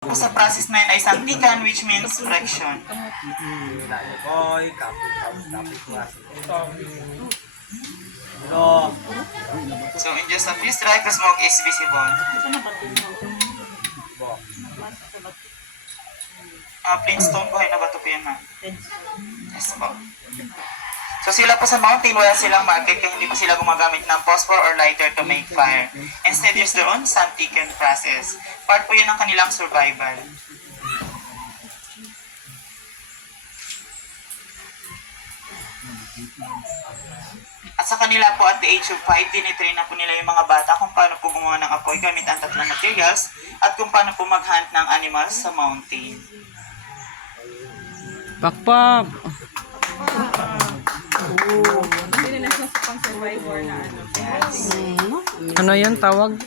Sa process na yun ay santikan, which means friction. So in just a few strikes, the smoke is visible. Flintstone po, na bato po yan, ma'am. Yes po. So sila po sa mountain, wala silang market kaya hindi po sila gumagamit ng phosphor or lighter to make fire. Instead, use their own santikan process. Part po yan ng kanilang survival. At sa kanila po at the age of 5, tinitrain na po nila yung mga bata kung paano po gumawa ng apoy gamit ang tatlong materials at kung paano po mag-hunt ng animals sa mountain. Pakpak! Ano yan tawag?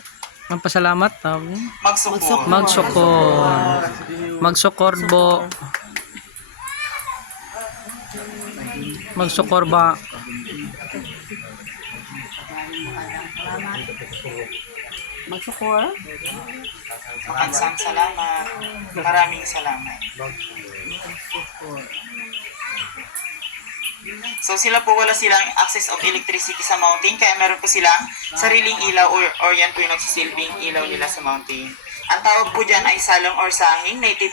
Ang pasalamat tawag? Magsukor. Magsukor. Magsukor bo. Magsukor ba? Magsukor? Makansang salamat. Maraming salamat. So sila po wala silang access of electricity sa mountain kaya meron po silang sariling ilaw or yan po yung nagsisilbing ilaw nila sa mountain. Ang tawag po dyan ay salong or sanging, native